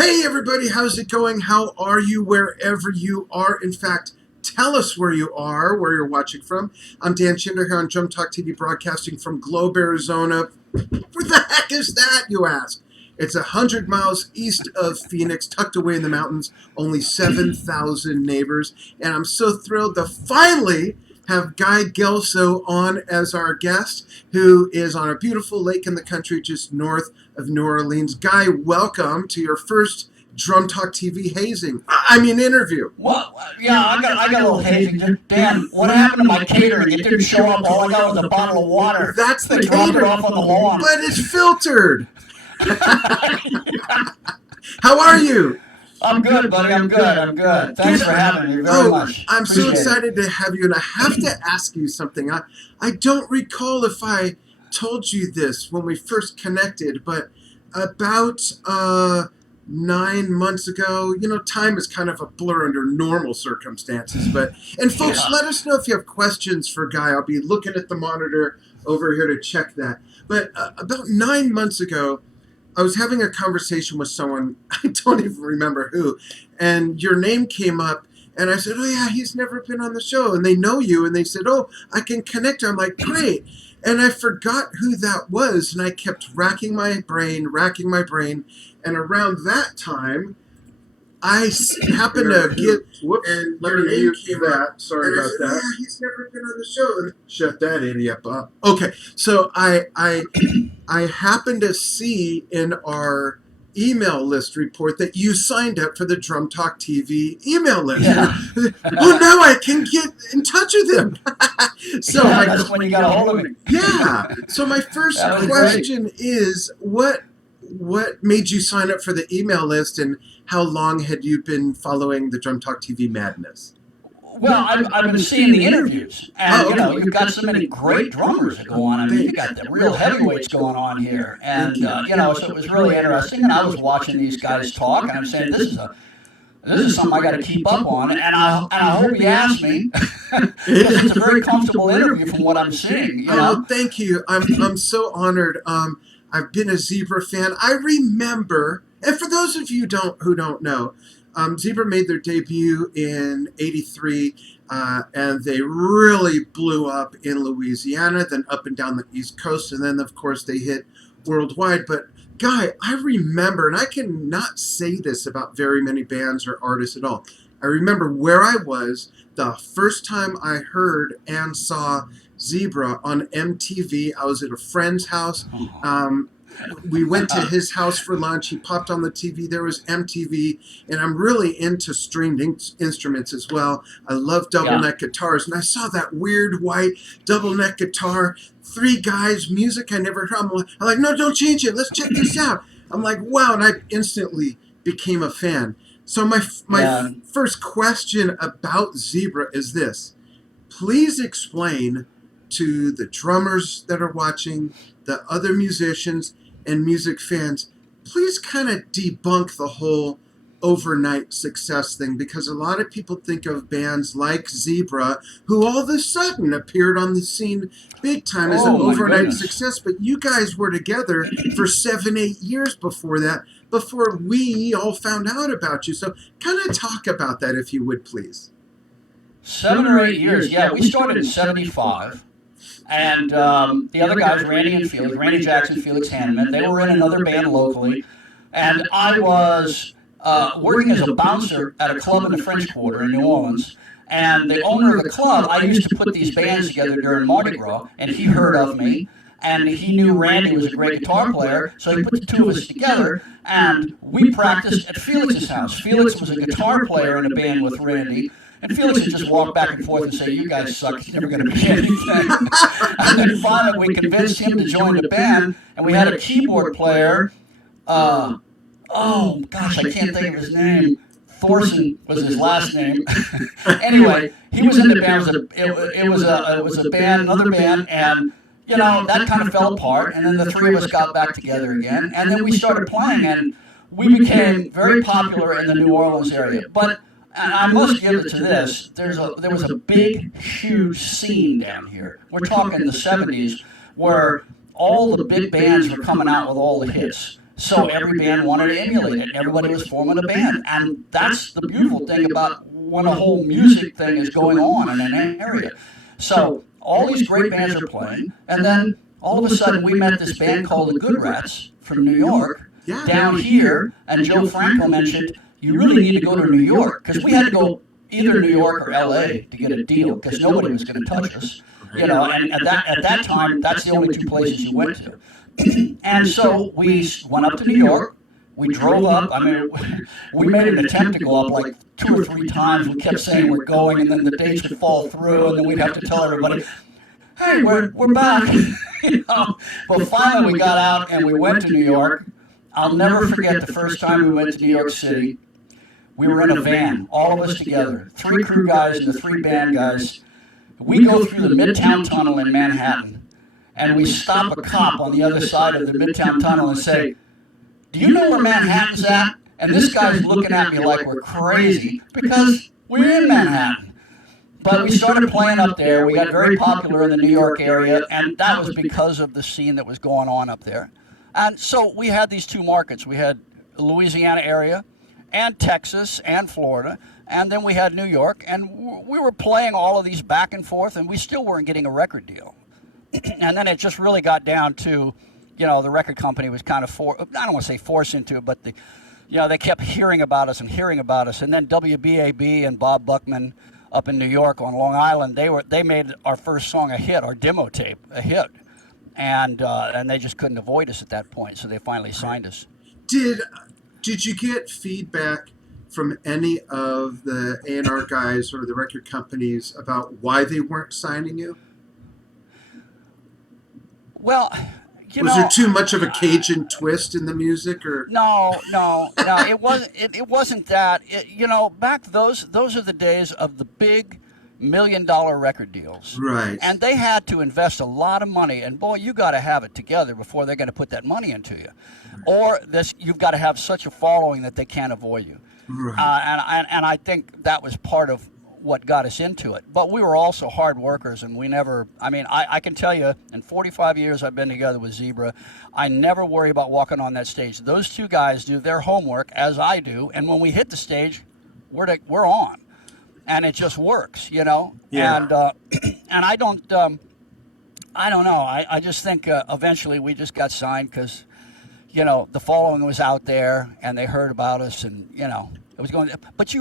Hey everybody, how's it going? How are you wherever you are? In fact, tell us where you are, where you're watching from. I'm Dan Shinder here on Drum Talk TV, broadcasting from Globe, Arizona. Where the heck is that, you ask? It's 100 miles east of Phoenix, tucked away in the mountains, only 7,000 neighbors. And I'm so thrilled to finally have Guy Gelso on as our guest, who is on a beautiful lake in the country just north of New Orleans. Guy, welcome to your first Drum Talk TV interview. Well, yeah, I got a little hazing. Dan, what happened to my catering? It didn't show up. All I got was a bottle of water. That's the Dropped it catering, off on the lawn. but it's filtered. How are you? I'm good, buddy. I'm good. Thanks for having me very much. I'm so Appreciate excited to have you, and I have to ask you something. I don't recall if I told you this when we first connected, but about 9 months ago, time is kind of a blur under normal circumstances. And folks, Yeah. let us know if you have questions for Guy. I'll be looking at the monitor over here to check that. But about 9 months ago, I was having a conversation with someone, I don't even remember who, and your name came up, and I said, oh yeah, he's never been on the show, and they know you, and they said, oh, I can connect you. I'm like, great. And I forgot who that was, and I kept racking my brain, and around that time, I happened to get, and your name came up. Sorry about that. Yeah, he's never been on the show. And shut that idiot up. Okay, so I happened to see in our email list report that you signed up for the Drum Talk TV email list. Yeah. Oh, now I can get in touch with him. So Yeah, that's when you got a hold of me. yeah. So my first That was question is, what made you sign up for the email list, and how long had you been following the Drum Talk TV madness? Well, I've been seeing the interviews, and Oh, okay. you've got so many great drummers that go on. I mean, you got the real heavyweights going on here, and so it was really interesting. And I was watching these guys talk, and I'm saying, this is something I got to keep up on, and I hope you ask me because it's a very comfortable interview from what I'm seeing. Oh, thank you. I'm so honored. I've been a Zebra fan. I remember, and for those of you who don't know, Zebra made their debut in '83, and they really blew up in Louisiana, then up and down the East Coast, and then, of course, they hit worldwide. But, Guy, I remember, and I cannot say this about very many bands or artists at all, I remember where I was the first time I heard and saw Zebra on MTV. I was at a friend's house. We went to his house for lunch. He popped on the TV. There was MTV, and I'm really into stringed instruments as well. I love double neck guitars, and I saw that weird white double neck guitar. 3 guys, music I never heard. I'm like, no, don't change it. Let's check this out. I'm like, wow, and I instantly became a fan. So my first question about Zebra is this. Please explain to the drummers that are watching, the other musicians and music fans, please kind of debunk the whole overnight success thing, because a lot of people think of bands like Zebra, who all of a sudden appeared on the scene big time as an overnight success, but you guys were together for 7-8 years before that, before we all found out about you. So kind of talk about that, if you would, please. 7 or 8 years. Yeah, we started in '75. And the other guys, Randy Jackson, Felix Hanneman, they were in another band locally. And I was working as a bouncer at a club in the French Quarter in New Orleans. And the owner of the club, I used to put these bands together during Mardi Gras, and he heard of me. And he knew Randy was a great guitar player, so he put the 2 of us together, and we practiced at Felix's house. Felix was a guitar player in a band with Randy. And Felix would just walk back and forth and say, you guys suck, it's never going to be anything. And then finally we convinced him to join the band, and we had a keyboard player. Oh, gosh, I can't think of his name. Thorson was his last name. Anyway, he was in the band. It was a band, another band, and that kind of fell apart. And then the 3 of us got back together again, and then we started playing, and we became very popular in the New Orleans area. But and I must give it to this. There was a big, huge scene down here. We're talking the '70s, where all the big bands were coming out with all the hits. So every band wanted to emulate it. Everybody was forming a band. And that's the beautiful thing about when a whole music thing is going on in an area. So all these great bands are playing, and then all of a sudden we met this band called the Good Rats from New York down here, and Joe Franco mentioned, you really need to go to New York, because we had to go either New York or L.A. to get a deal, because nobody was going to touch us. And at that time, that's the only two places you went to. And so we went up to New York. We drove up. I mean, we made an attempt to go up like 2 or 3 times. We kept saying we're going, and then the dates would fall through, and then we'd have to tell everybody, hey, we're back. But finally we got out and we went to New York. I'll never forget the first time we went to New York City. We were in a van, all of us together, 3 crew guys and the 3 band guys. We go through the Midtown Tunnel in Manhattan, and we stop a cop on the other side of the Midtown Tunnel and say, do you know where Manhattan's at? And this guy's looking at me like we're crazy, because we're in Manhattan. But we started playing up there. We got very popular in the New York area, and that was because of the scene that was going on up there. And so we had these 2 markets. We had the Louisiana area and Texas and Florida, and then we had New York, and we were playing all of these back and forth, and we still weren't getting a record deal. And then it just really got down to, the record company was kind of, I don't want to say forced into it, but they kept hearing about us, and then WBAB and Bob Buckman up in New York on Long Island, they made our first song a hit, our demo tape a hit, and they just couldn't avoid us at that point, so they finally signed us. Did you get feedback from any of the A&R guys or the record companies about why they weren't signing you? Well, was there too much of a Cajun twist in the music, or no? It wasn't. It wasn't that. Back those are the days of the big $1 million record deals, right? And they had to invest a lot of money, and boy, you got to have it together before they're going to put that money into you, or you've got to have such a following that they can't avoid you. Right. And I think that was part of what got us into it. But we were also hard workers, and we never, I can tell you, in 45 years I've been together with Zebra, I never worry about walking on that stage. Those 2 guys do their homework, as I do, and when we hit the stage, we're on. And it just works, Yeah. And I don't know. I just think eventually we just got signed because, the following was out there, and they heard about us, and, it was going, but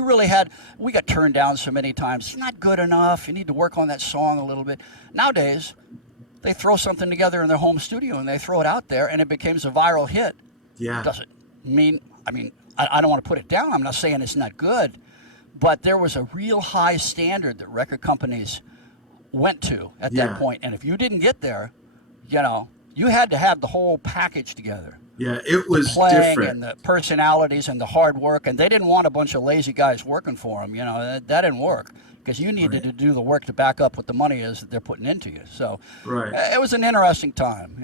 we got turned down so many times. It's not good enough. You need to work on that song a little bit. Nowadays, they throw something together in their home studio and they throw it out there and it becomes a viral hit. Yeah. Does it mean, I don't want to put it down. I'm not saying it's not good, but there was a real high standard that record companies went to at that point. And if you didn't get there, you had to have the whole package together. Yeah, it was the playing different. And the personalities and the hard work, and they didn't want a bunch of lazy guys working for them. That didn't work because you needed to do the work to back up what the money is that they're putting into you. So it was an interesting time,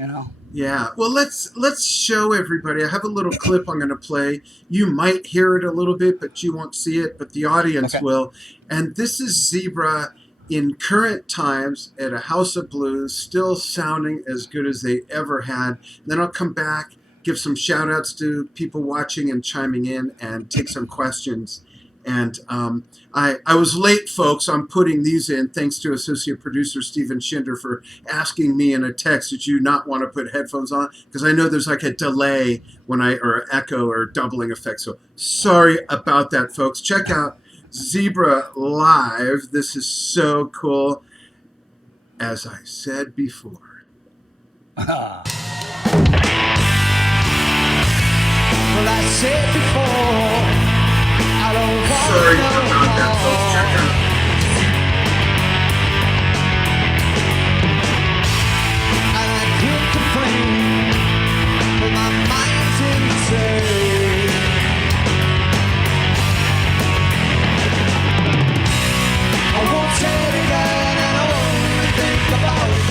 Yeah, well, let's show everybody. I have a little clip I'm going to play. You might hear it a little bit, but you won't see it, but the audience will. And this is Zebra in current times at a House of Blues, still sounding as good as they ever had. Then I'll come back, give some shout outs to people watching and chiming in, and take some questions. And I was late, folks, on putting these in, thanks to associate producer Stephen Shinder for asking me in a text, did you not want to put headphones on? Because I know there's like a delay or echo or doubling effect. So sorry about that, folks. Check out Zebra live. This is so cool. As I said before. Well, I said before, I don't want Sorry no about that, folks. Check out. And I could complain, but my mind's insane. I won't say it again, and I won't think about it.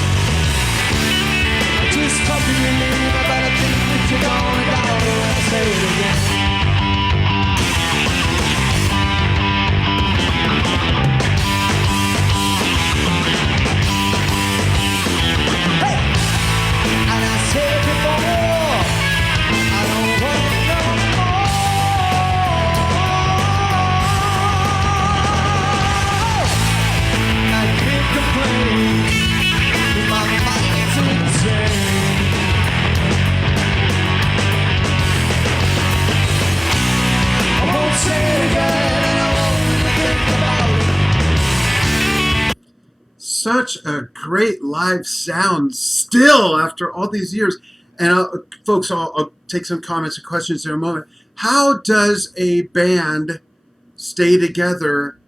I just hope you leave, I better think that you're gonna doubt it when I say it again. such a great live sound still after all these years. And folks, I'll take some comments and questions in a moment. How does a band stay together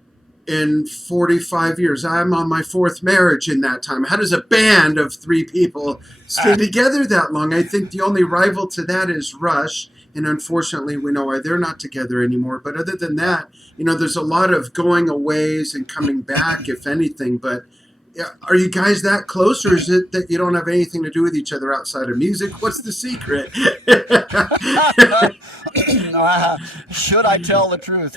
in 45 years? I'm on my 4th marriage in that time. How does a band of 3 people stay together that long? I think the only rival to that is Rush. And unfortunately, we know why they're not together anymore. But other than that, there's a lot of going aways and coming back, if anything. But are you guys that close, or is it that you don't have anything to do with each other outside of music? What's the secret? Should I tell the truth?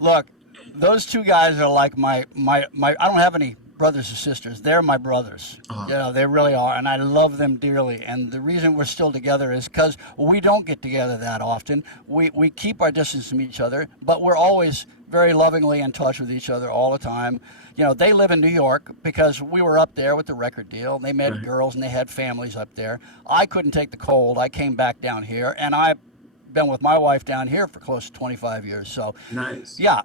Look, those 2 guys are like my. I don't have any brothers or sisters. They're my brothers. They really are, and I love them dearly. And the reason we're still together is because we don't get together that often. We keep our distance from each other, but we're always very lovingly in touch with each other all the time. They live in New York because we were up there with the record deal. They met girls and they had families up there. I couldn't take the cold. I came back down here, and I've been with my wife down here for close to 25 years. So nice. Yeah.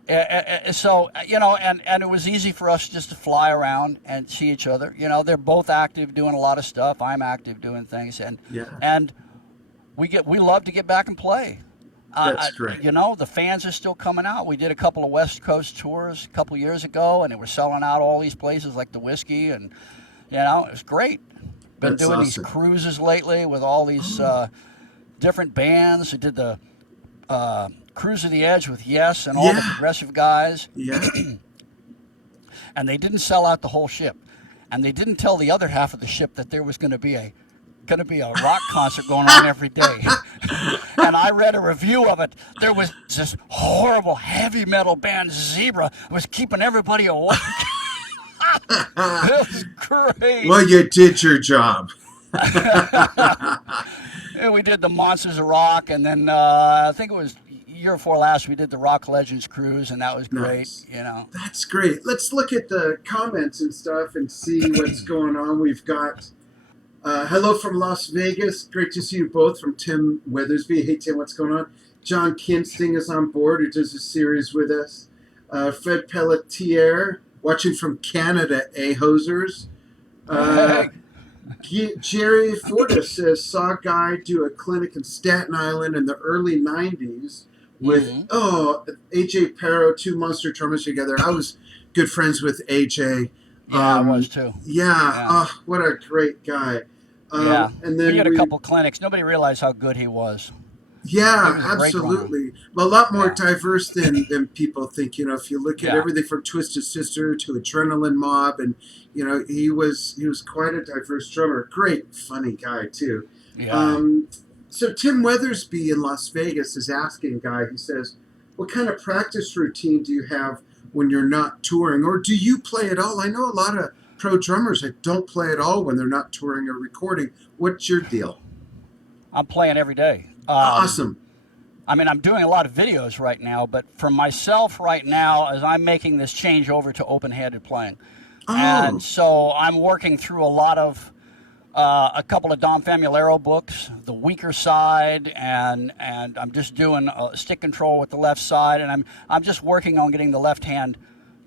So, and it was easy for us just to fly around and see each other. They're both active doing a lot of stuff. I'm active doing things. And we love to get back and play. That's great. The fans are still coming out. We did a couple of West Coast tours a couple of years ago, and they were selling out all these places like the Whiskey, and it was great. Been That's doing awesome. these cruises lately with all these different bands. We did the Cruise of the Edge with Yes and all the progressive guys. Yeah. And they didn't sell out the whole ship, and they didn't tell the other half of the ship that there was going to be a rock concert going on every day. And I read a review of it. There was this horrible heavy metal band, Zebra, was keeping everybody awake. It was great. Well, you did your job. And we did the Monsters of Rock, and then I think it was year before last we did the Rock Legends cruise, and that was great. Nice. That's great. Let's look at the comments and stuff and see what's going on. We've got hello from Las Vegas. Great to see you both, from Tim Weathersby. Hey, Tim, what's going on? John Kinsting is on board, who does a series with us. Fred Pelletier, watching from Canada, hosers. Jerry Fortis says, saw a guy do a clinic in Staten Island in the early 90s with, AJ Perro, 2 monster drummers together. I was good friends with AJ. Yeah, I was too. Yeah. What a great guy. And then we had a couple clinics. Nobody realized how good he was. Yeah, absolutely. A lot more diverse than people think. If you look at everything from Twisted Sister to Adrenaline Mob, and he was quite a diverse drummer. Great, funny guy too. Yeah. So Tim Weathersby in Las Vegas is asking, he says, what kind of practice routine do you have when you're not touring, or do you play at all? I know a lot of pro drummers that don't play at all when they're not touring or recording. What's your deal? I'm playing every day. Awesome. I mean, I'm doing a lot of videos right now, but for myself right now, as I'm making this change over to open-handed playing. And so I'm working through a lot of, a couple of Dom Famularo books, The Weaker Side, and I'm just doing stick control with the left side, and I'm just working on getting the left hand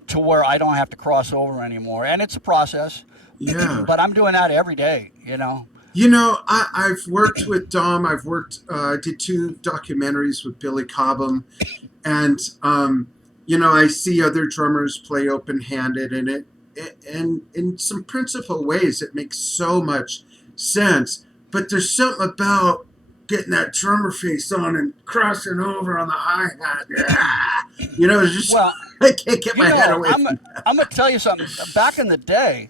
to where I don't have to cross over anymore. And it's a process. Yeah. But I'm doing that every day, I've worked with Dom. I did 2 documentaries with Billy Cobham, and I see other drummers play open-handed, and and in some principal ways it makes so much sense. But there's something about getting that drummer face on and crossing over on the hi-hat. It's just I can't get my head away from that. I'm gonna tell you something. Back in the day,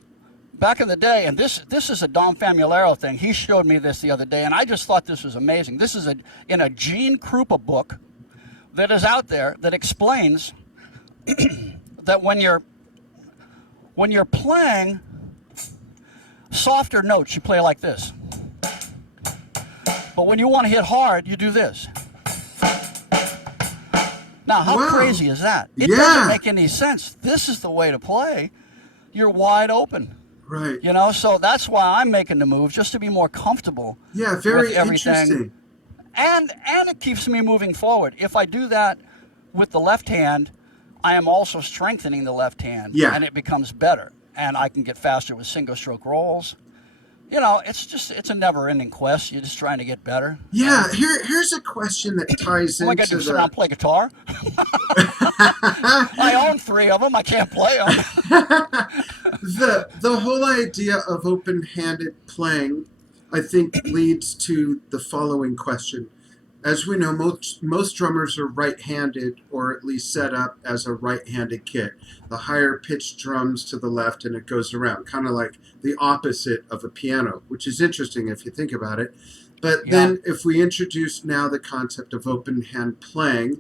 and this is a Dom Famularo thing. He showed me this the other day, and I just thought this was amazing. This is in a Gene Krupa book that is out there that explains that when you're playing softer notes, you play like this. But when you want to hit hard, you do this. Now, how crazy is that? It doesn't make any sense. This is the way to play. You're wide open. Right. So that's why I'm making the move, just to be more comfortable. Yeah, very with everything. interesting. And it keeps me moving forward. If I do that with the left hand, I am also strengthening the left hand. Yeah. And it becomes better. and I can get faster with single stroke rolls. You know, it's a never-ending quest. You're just trying to get better. Yeah, here's a question that ties Am I going into to sit down and play guitar? I own 3 of them. I can't play them. the whole idea of open-handed playing, I think, leads to the following question. As we know, most drummers are right-handed, or at least set up as a right-handed kit. The higher pitched drums to the left, and it goes around, kind of like the opposite of a piano, which is interesting if you think about it. But then if we introduce now the concept of open-hand playing,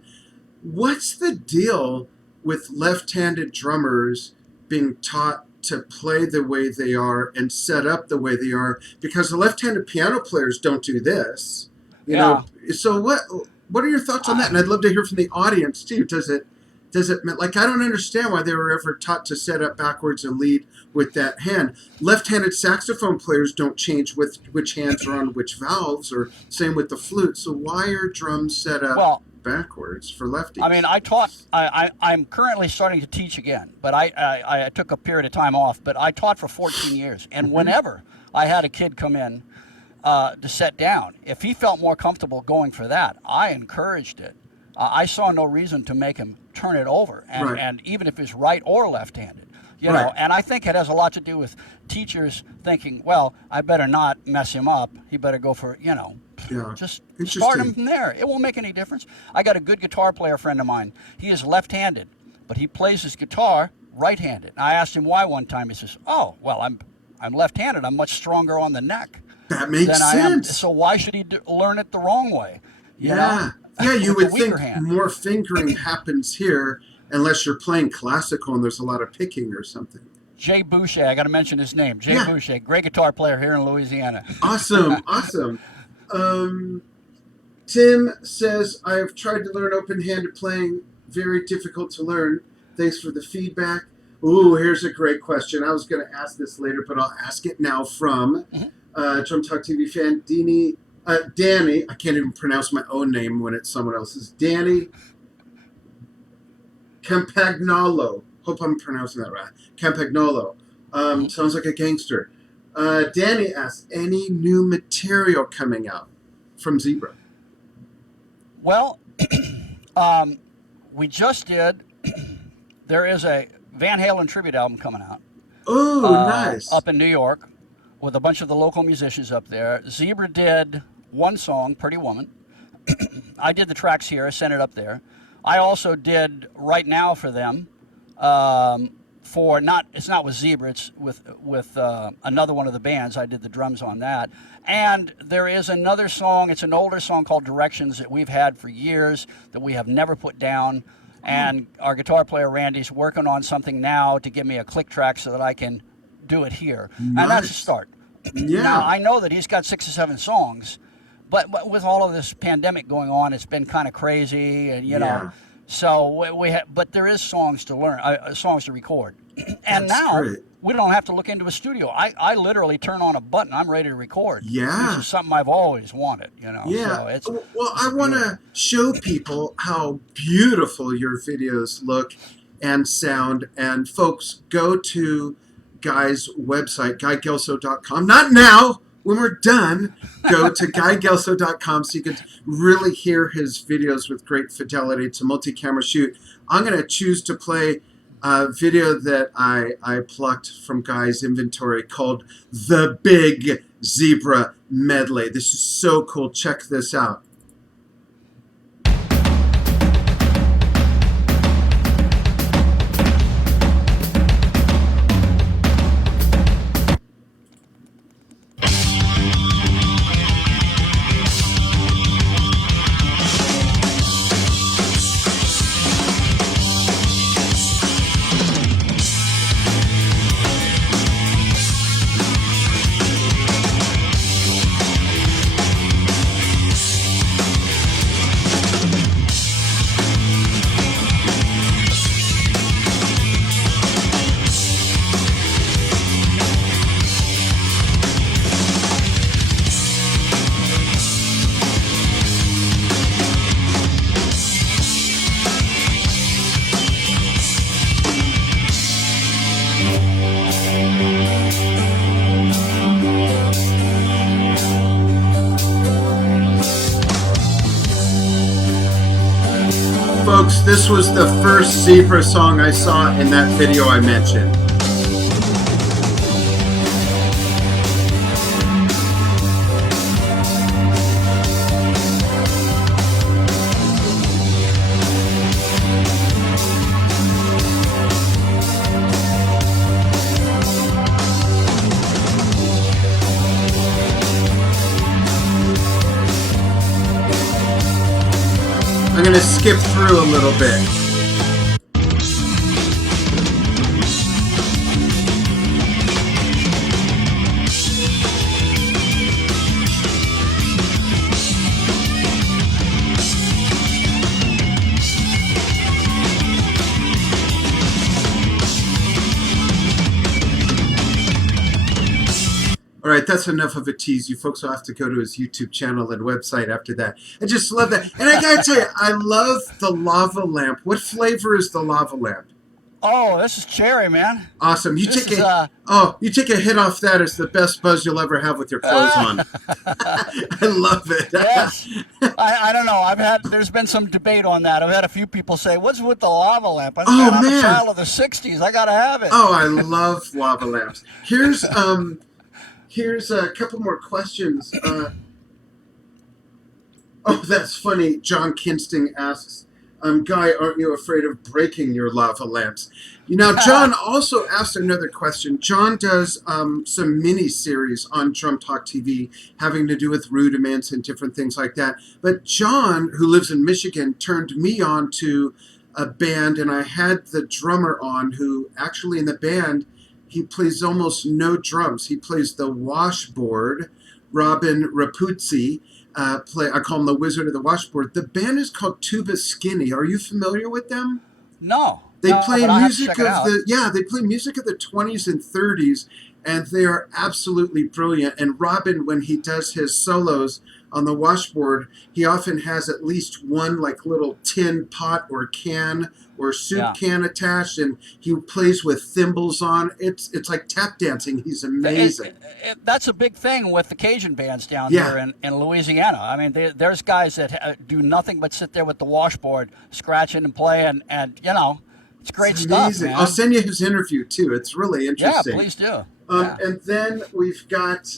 what's the deal with left-handed drummers being taught to play the way they are and set up the way they are? Because the left-handed piano players don't do this. You know, so what are your thoughts on that? And I'd love to hear from the audience too. Does it like, I don't understand why they were ever taught to set up backwards and lead with that hand. Left-handed saxophone players don't change with which hands are on which valves, or same with the flute. So why are drums set up backwards for lefties? I mean, I'm currently starting to teach again, but I took a period of time off, but I taught for 14 years. And whenever I had a kid come in to set down, if he felt more comfortable going for that, I encouraged it. I saw no reason to make him turn it over, and even if he's right or left-handed, you know. And I think it has a lot to do with teachers thinking, well, I better not mess him up. He better go for, you know, just start him from there. It won't make any difference. I got a good guitar player friend of mine. He is left-handed, but he plays his guitar right-handed. I asked him why one time. He says, "Oh, well, I'm left-handed. I'm much stronger on the neck." That makes sense. I am. So why should he learn it the wrong way? You know? Yeah, you would think more fingering happens here unless you're playing classical and there's a lot of picking or something. Jay Boucher, I got to mention his name. Jay Boucher, great guitar player here in Louisiana. Awesome. Tim says, I have tried to learn open-handed playing. Very difficult to learn. Thanks for the feedback. Ooh, here's a great question. I was going to ask this later, but I'll ask it now from Drum Talk TV fan Danny. I can't even pronounce my own name when it's someone else's. Danny Campagnolo. Hope I'm pronouncing that right. Campagnolo. Sounds like a gangster. Danny asks, any new material coming out from Zebra? Well, we just did. There is a Van Halen tribute album coming out. Oh, nice. Up in New York with a bunch of the local musicians up there. Zebra did one song, Pretty Woman. I did the tracks here. I sent it up there. I also did Right Now for them. It's not with Zebra, it's with another one of the bands. I did the drums on that. And there is another song, it's an older song called Directions that we've had for years that we have never put down. And our guitar player Randy's working on something now to give me a click track so that I can do it here. Nice. And that's a start. Yeah. Now, I know that he's got 6 or 7 songs, but with all of this pandemic going on, it's been kind of crazy, and you know. So but there is songs to learn, songs to record, and That's now great. We don't have to look into a studio. I literally turn on a button. I'm ready to record. Yeah, this is something I've always wanted. You know. Yeah. So I want to show people how beautiful your videos look and sound. And folks, go to Guy's website, guygelso.com. Not now. When we're done, go to guygelso.com so you can really hear his videos with great fidelity. It's a multi-camera shoot. I'm going to choose to play a video that I plucked from Guy's inventory called The Big Zebra Medley. This is so cool. Check this out. folks, this was the first Zebra song I saw in that video I mentioned. I'm going to skip through a little bit. All right, that's enough of a tease. You folks will have to go to his YouTube channel and website after that. I just love that. And I got to tell you, I love the lava lamp. What flavor is the lava lamp? Oh, this is cherry, man. Awesome. You take a hit off that. It's the best buzz you'll ever have with your clothes on. I love it. Yes. I don't know. There's been some debate on that. I've had a few people say, "What's with the lava lamp?" I said, I'm a child of the '60s. I gotta have it. Oh, I love lava lamps. Here's a couple more questions. Oh, that's funny. John Kinsting asks, Guy, aren't you afraid of breaking your lava lamps? Now, John also asked another question. John does some mini-series on Drum Talk TV having to do with rudiments and different things like that. But John, who lives in Michigan, turned me on to a band, and I had the drummer on who actually in the band, he plays almost no drums. He plays the washboard, Robin Rapuzzi. I call him the Wizard of the Washboard. The band is called Tuba Skinny. Are you familiar with them? No. They play music of they play music of the 20s and 30s, and they are absolutely brilliant. And Robin, when he does his solos on the washboard, he often has at least one like little tin pot or can or soup can attached, and he plays with thimbles on. It's like tap dancing. He's amazing. That's a big thing with the Cajun bands down here in Louisiana. I mean, there's guys that do nothing but sit there with the washboard, scratching and playing, and it's great stuff, man. I'll send you his interview too. It's really interesting. Yeah, please do. And then we've got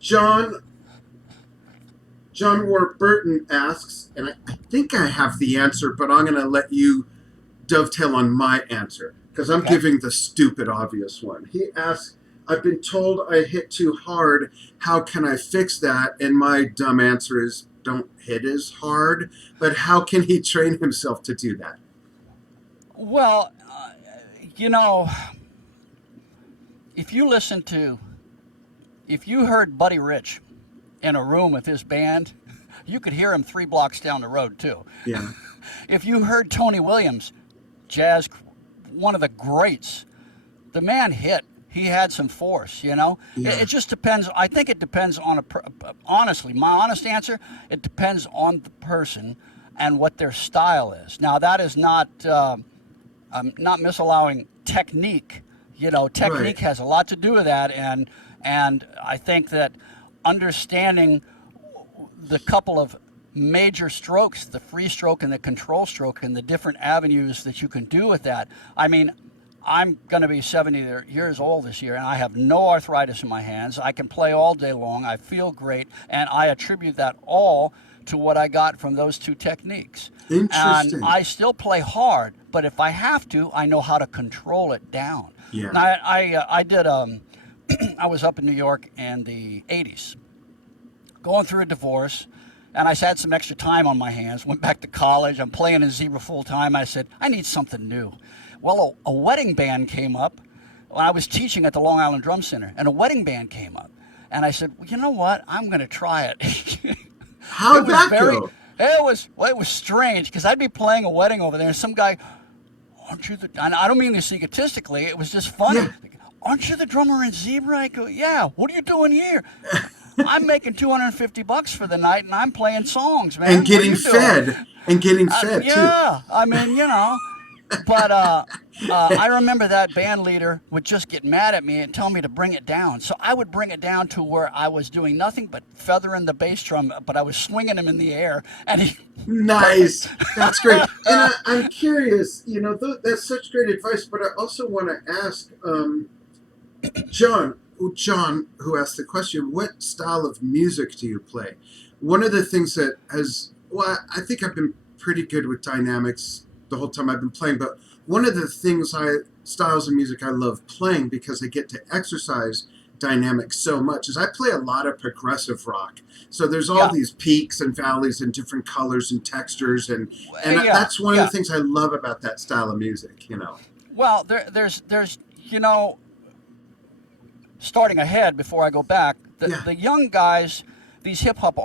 John Warburton asks, and I think I have the answer, but I'm going to let you dovetail on my answer because I'm giving the stupid obvious one. He asks, I've been told I hit too hard. How can I fix that? And my dumb answer is, don't hit as hard. But how can he train himself to do that? Well, if you heard Buddy Rich in a room with his band, you could hear him 3 blocks down the road too. Yeah. If you heard Tony Williams, jazz, one of the greats, the man hit. He had some force, Yeah. It just depends. I think it depends on honestly, my honest answer, it depends on the person and what their style is. Now, that is not misallowing technique. Technique has a lot to do with that, and I think that understanding the couple of major strokes, the free stroke and the control stroke, and the different avenues that you can do with that. I mean, I'm going to be 70 years old this year, and I have no arthritis in my hands. I can play all day long. I feel great, and I attribute that all to what I got from those two techniques. Interesting. And I still play hard, but if I have to, I know how to control it down. Yeah. Now, I did I was up in New York in the 80s, going through a divorce, and I had some extra time on my hands, went back to college. I'm playing in Zebra full time. I said, I need something new. Well, a wedding band came up. I was teaching at the Long Island Drum Center, and a wedding band came up. And I said, well, you know what? I'm going to try it. How'd that go? It was strange, because I'd be playing a wedding over there, and some guy, aren't you and I don't mean this egotistically, it was just funny. Yeah. Aren't you the drummer in Zebra? I go, yeah. What are you doing here? I'm making $250 for the night, and I'm playing songs, man. And getting fed. And getting fed, too. Yeah. I mean, But I remember that band leader would just get mad at me and tell me to bring it down. So I would bring it down to where I was doing nothing but feathering the bass drum, but I was swinging him in the air, and he. Nice. That's great. And I'm curious, that's such great advice, but I also want to ask John, who asked the question, what style of music do you play? One of the things that I think I've been pretty good with dynamics the whole time I've been playing, but one of the styles of music I love playing because I get to exercise dynamics so much is I play a lot of progressive rock. So there's all these peaks and valleys and different colors and textures, and that's one of the things I love about that style of music, Well, there's starting ahead before I go back, the young guys, these hip hop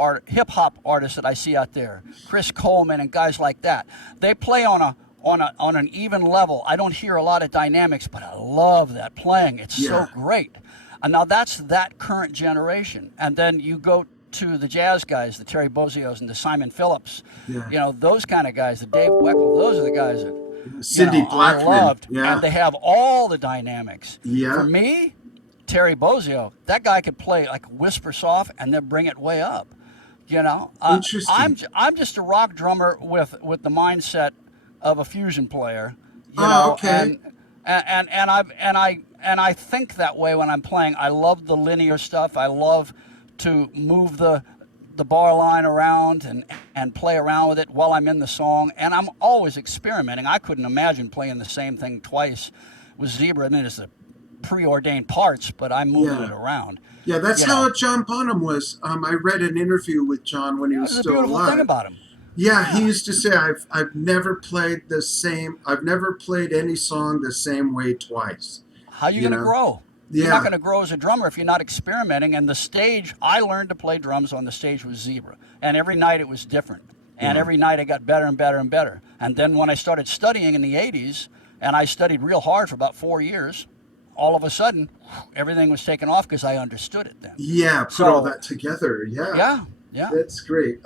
artists that I see out there, Chris Coleman and guys like that, they play on an even level. I don't hear a lot of dynamics, but I love that playing. It's so great. And now that's that current generation. And then you go to the jazz guys, the Terry Bozzios and the Simon Phillips, those kind of guys, the Dave Weckl, those are the guys that Cindy Blackman. I loved. And they have all the dynamics. Yeah. For me, Terry Bozzio, that guy could play like whisper soft and then bring it way up. Interesting. I'm just a rock drummer with the mindset of a fusion player. Okay. And I think that way when I'm playing. I love the linear stuff. I love to move the bar line around and play around with it while I'm in the song. And I'm always experimenting. I couldn't imagine playing the same thing twice with Zebra. I mean, it's the preordained parts, but I'm moving it around. Yeah, that's how John Bonham was. I read an interview with John when he was still alive. There's a beautiful thing about him. Yeah, he used to say, I've never played any song the same way twice. How are you going to grow? Yeah. You're not going to grow as a drummer if you're not experimenting. And the stage, I learned to play drums on the stage with Zebra. And every night it was different. And every night I got better and better and better. And then when I started studying in the 80s, and I studied real hard for about 4 years, all of a sudden, everything was taken off because I understood it then. Yeah, put all that together. Yeah. Yeah. That's great.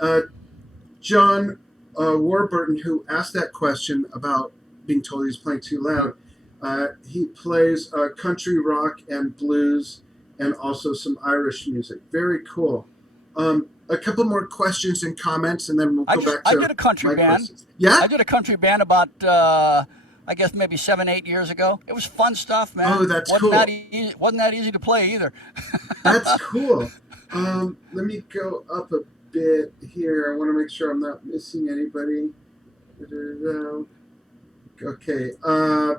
John Warburton, who asked that question about being told he's playing too loud, he plays country rock and blues and also some Irish music. Very cool. A couple more questions and comments, and then we'll go back to I did a country band. Questions. Yeah? I did a country band about, I guess maybe 7-8 years ago. It was fun stuff, man. Oh, that's cool. Wasn't that easy to play either. That's cool. Let me go up a bit here. I want to make sure I'm not missing anybody. Okay,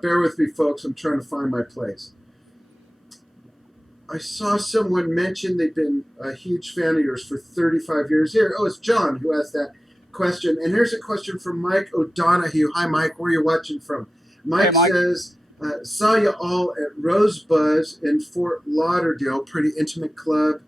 bear with me, folks. I'm trying to find my place. I saw someone mention they've been a huge fan of yours for 35 years. Here, it's John who asked that question. And here's a question from Mike O'Donohue. Hi, Mike. Where are you watching from? Mike says, saw you all at Rosebud's in Fort Lauderdale, pretty intimate club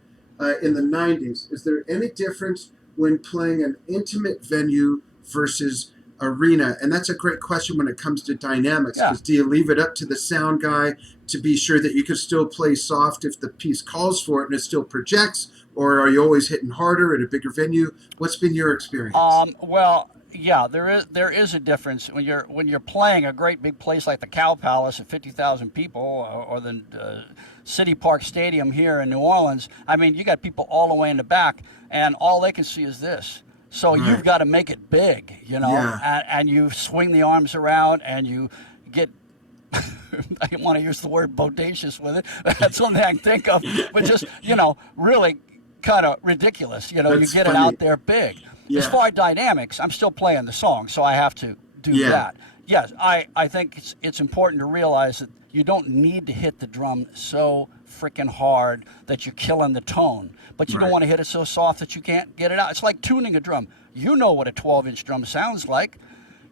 in the 90s. Is there any difference when playing an intimate venue versus arena? And that's a great question when it comes to dynamics. Because do you leave it up to the sound guy to be sure that you can still play soft if the piece calls for it and it still projects? Or are you always hitting harder at a bigger venue? What's been your experience? Well, yeah, there is a difference when you're playing a great big place like the Cow Palace at 50,000 people, or the City Park Stadium here in New Orleans. I mean, you got people all the way in the back, and all they can see is this. So you've got to make it big, and you swing the arms around, and you get. I don't want to use the word bodacious with it. That's something I can think of, but just really kind of ridiculous. You get funny. It out there big. Yeah. As far as dynamics, I'm still playing the song, so I have to do that. Yes, I think it's important to realize that you don't need to hit the drum so freaking hard that you're killing the tone, but you don't want to hit it so soft that you can't get it out. It's like tuning a drum. You know what a 12-inch drum sounds like.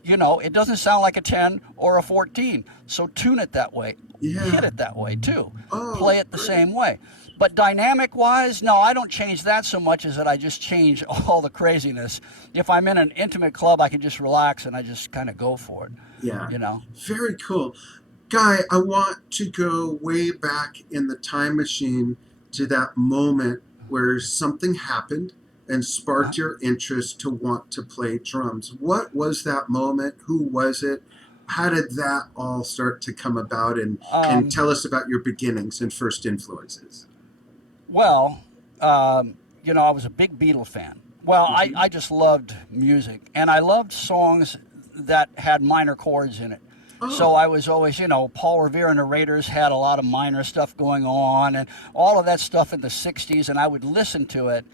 It doesn't sound like a 10 or a 14. So tune it that way. Yeah. Hit it that way too. Oh, play it the same way. But dynamic-wise, no, I don't change that so much as that I just change all the craziness. If I'm in an intimate club, I can just relax and I just kind of go for it. Yeah. Very cool. Guy, I want to go way back in the time machine to that moment where something happened and sparked your interest to want to play drums. What was that moment? Who was it? how did that all start to come about, and Um, tell us about your beginnings and first influences? well, I was a big Beatle fan. Well, I just loved music, and I loved songs that had minor chords in it. So Oh, I was always, Paul Revere and the Raiders had a lot of minor stuff going on, and all of that stuff in the 60s, and I would listen to it.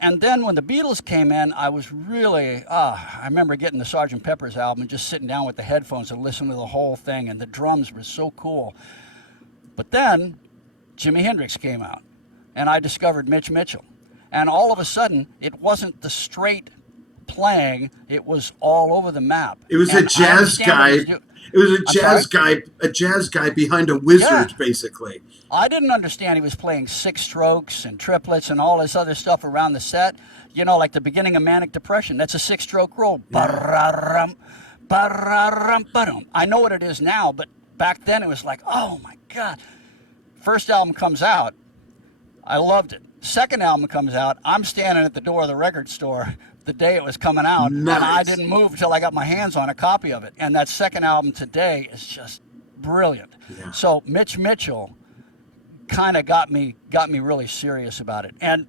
And then when the Beatles came in, I was really, I remember getting the Sgt. Pepper's album and just sitting down with the headphones and listening to the whole thing, and the drums were so cool. But then Jimi Hendrix came out, and I discovered Mitch Mitchell. And all of a sudden, it wasn't the straight playing, it was all over the map. it was a And I jazz understand what he guy. was doing. It was I'm sorry? a jazz guy behind a Yeah. wizard, basically. I didn't understand he was playing six strokes and triplets and all this other stuff around the set. Like the beginning of Manic Depression. That's a six-stroke roll. Ba-ra-rum, ba-ra-rum, ba-dum. I know what it is now, but back then it was like, oh my God. First album comes out, I loved it. Second album comes out, I'm standing at the door of the record store the day it was coming out, and I Nice. didn't move until I got my hands on a copy of it. And that second album today is just brilliant. Yeah. So Mitch Mitchell kind of got me really serious about it. And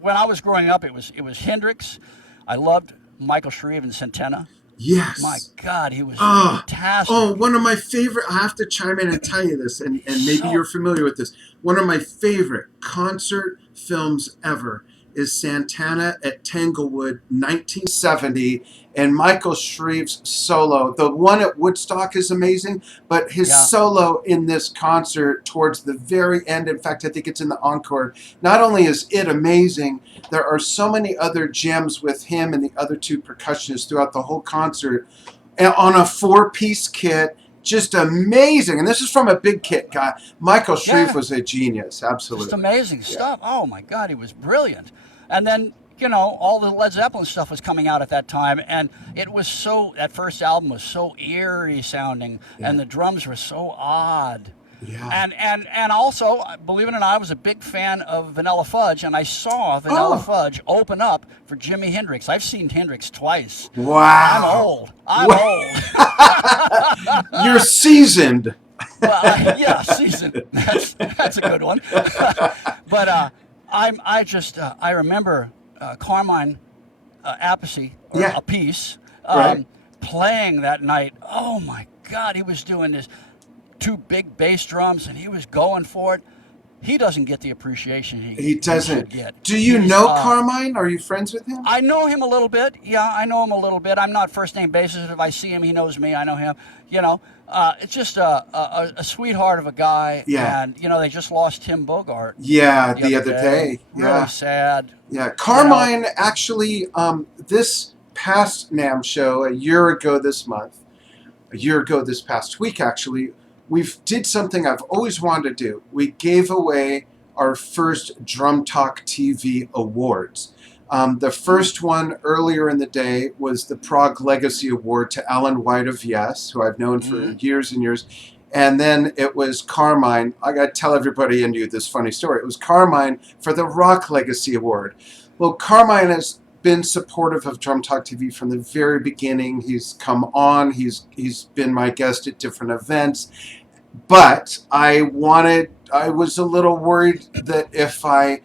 when I was growing up, it was Hendrix. I loved Michael Shreve and Santana. My Yes. God, he was Oh, fantastic. one of my favorite. I have to chime in and tell you this, and maybe So you're familiar with this. One of my favorite concert films ever is Santana at Tanglewood, 1970, and Michael Shreve's solo. The one at Woodstock is amazing, but his yeah, solo in this concert towards the very end, in fact, I think it's in the encore, not only is it amazing, there are so many other gems with him and the other two percussionists throughout the whole concert, and on a four-piece kit. Just amazing. And this is from a big kit guy. Michael Shreve yeah. was a genius. Just Absolutely. amazing Yeah. stuff. Oh my God, he was brilliant. And then, all the Led Zeppelin stuff was coming out at that time, and it was that first album was so eerie sounding, Yeah. and the drums were so odd. Yeah. And also, believe it or not, I was a big fan of Vanilla Fudge, and I saw Vanilla Oh, Fudge open up for Jimi Hendrix. I've seen Hendrix twice. I'm wow. old. I'm old. You're seasoned. Well, yeah, season. That's a good one. But I remember Carmine Appice or Yeah. a piece Right. playing that night. Oh my God, he was doing this two big bass drums and he was going for it. He doesn't get the appreciation He he should doesn't. get. Do you He's know Carmine? Are you friends with him? I know him a little bit. Yeah, I know him a little bit. I'm not first name basis. If I see him, he knows me. I know him. It's just a sweetheart of a guy. Yeah. And they just lost Tim Bogart Yeah, the the other other day. day. Really Yeah. sad. Yeah. You know. Carmine actually, this past NAM show, a year ago this past week, actually, we did something I've always wanted to do. We gave away our first Drum Talk TV awards. The first one earlier in the day was the Prague Legacy Award to Alan White of Yes, who I've known for Mhm. years and years. And then it was Carmine. I got to tell everybody and you this funny story. It was Carmine for the Rock Legacy Award. Well, Carmine has been supportive of Drum Talk TV from the very beginning. He's come on. He's been my guest at different events. But I was a little worried that if I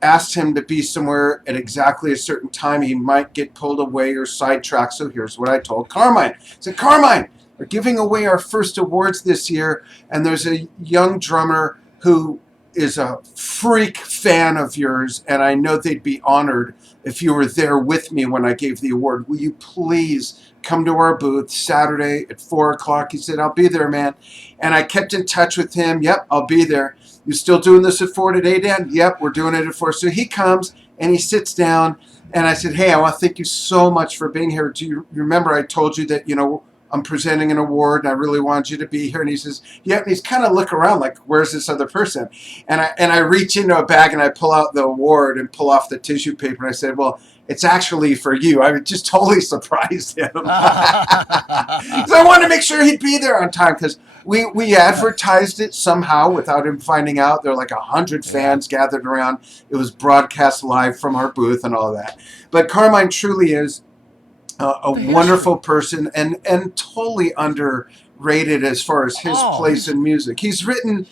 asked him to be somewhere at exactly a certain time, he might get pulled away or sidetracked. So here's what I told Carmine. I said, Carmine, we're giving away our first awards this year, and there's a young drummer who is a freak fan of yours, and I know they'd be honored if you were there with me when I gave the award. Will you please come to our booth Saturday at 4 o'clock? He said, I'll be there, man. And I kept in touch with him. Yep, I'll be there. You still doing this at 4 today, Dan? Yep, we're doing it at 4. So he comes and he sits down, and I said, hey, I want to thank you so much for being here. Do you remember I told you that, I'm presenting an award and I really want you to be here? And he says, yeah. And he's kind of looking around like, where's this other person? And I reach into a bag and I pull out the award and pull off the tissue paper. And I said, well, it's actually for you. I just totally surprised him. So I wanted to make sure he'd be there on time because we advertised it somehow without him finding out. There were like 100 fans gathered around. It was broadcast live from our booth and all that. But Carmine truly is a The wonderful history. person, and totally underrated as far as his Oh, place in music. He's written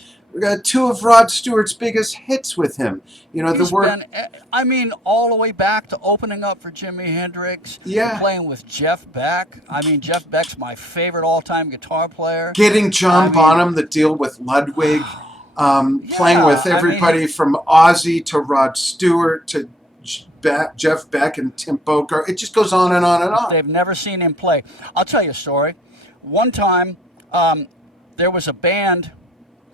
two of Rod Stewart's biggest hits with him. You know, the he's work. been, I mean, all the way back to opening up for Jimi Hendrix, Yeah, playing with Jeff Beck. I mean, Jeff Beck's my favorite all-time guitar player. getting I John mean, Bonham the deal with Ludwig, playing yeah, with I mean, everybody from Ozzy to Rod Stewart to Jeff Beck and Tim Bogart. It just goes on and on and on. they've never seen him play. I'll tell you a story. One time, there was a band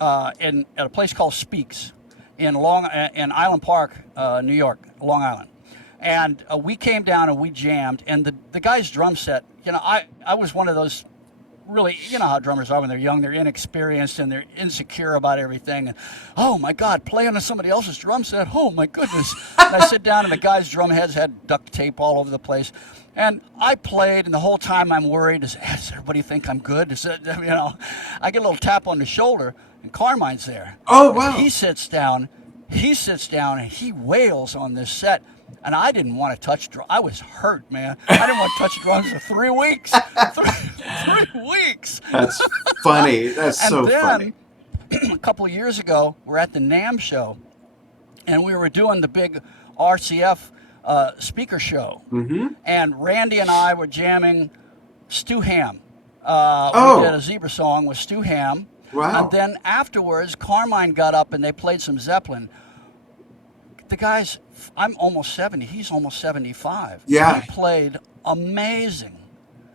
at a place called Speaks in Island Park, New York, Long Island, and we came down and we jammed. And the guy's drum set, I was one of those really, you know how drummers are when they're young, they're inexperienced and they're insecure about everything. And oh my God, playing on somebody else's drum set. Oh my goodness. And I sit down and the guy's drum heads had duct tape all over the place. And I played, and the whole time I'm worried, does everybody think I'm good? I get a little tap on the shoulder, and Carmine's there. Oh And wow! he sits down and he wails on this set. And I didn't want to touch drums. I was hurt, man. I didn't want to touch drums for 3 weeks. 3 weeks. That's funny. That's And so then, funny. a couple of years ago, we're at the NAMM show, and we were doing the big RCF speaker show. Mm-hmm. And Randy and I were jamming Stu Ham. Oh. We did a Zebra song with Stu Ham. Wow. And then afterwards, Carmine got up and they played some Zeppelin. The guy's, I'm almost 70. He's almost 75. Yeah. He played amazing.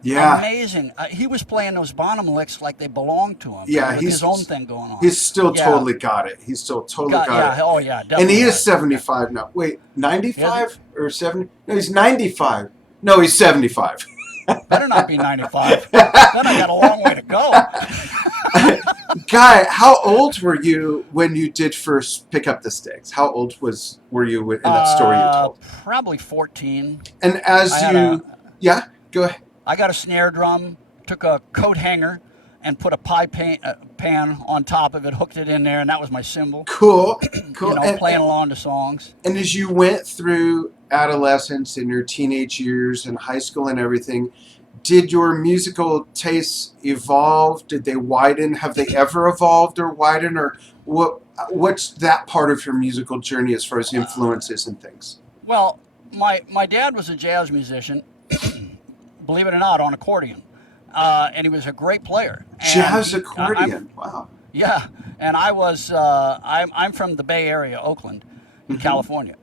Yeah. Amazing. He was playing those Bonham licks like they belonged to him. Yeah, with he's his own thing going on. He's still Yeah. totally got it. He's still totally got yeah. it. Oh yeah. And Definitely he is has. 75 now. Wait, 95 or 70? No, he's 95. No, he's 75. Better not be 95. Then I got a long way to go. Guy, how old were you when you did first pick up the sticks? How old were you in that story you told? Probably 14. And as I had you, yeah, go ahead. I got a snare drum, took a coat hanger, and put a pie pan on top of it, hooked it in there, and that was my cymbal. Cool, cool. Playing along to songs. And as you went through adolescence and your teenage years and high school and everything, did your musical tastes evolve? Did they widen? Have they ever evolved or widened? Or what's that part of your musical journey as far as influences and things? Well, my dad was a jazz musician, believe it or not, on accordion. And he was a great player. Jazz accordion, wow. Yeah, and I was, I'm from the Bay Area, Oakland, in California.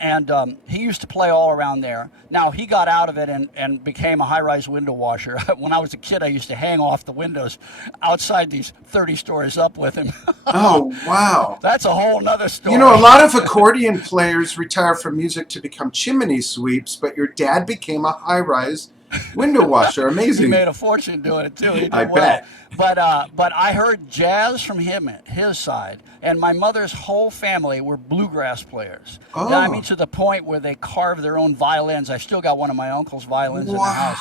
And he used to play all around there. Now, he got out of it and became a high-rise window washer. When I was a kid, I used to hang off the windows outside these 30 stories up with him. Oh, wow. That's a whole nother story. You know, a lot of accordion players retire from music to become chimney sweeps, but your dad became a high-rise window washer. Amazing. He made a fortune doing it, too. He did I well. bet. But I heard jazz from his side, and my mother's whole family were bluegrass players. Oh. I mean, to the point where they carved their own violins. I still got one of my uncle's violins in the house.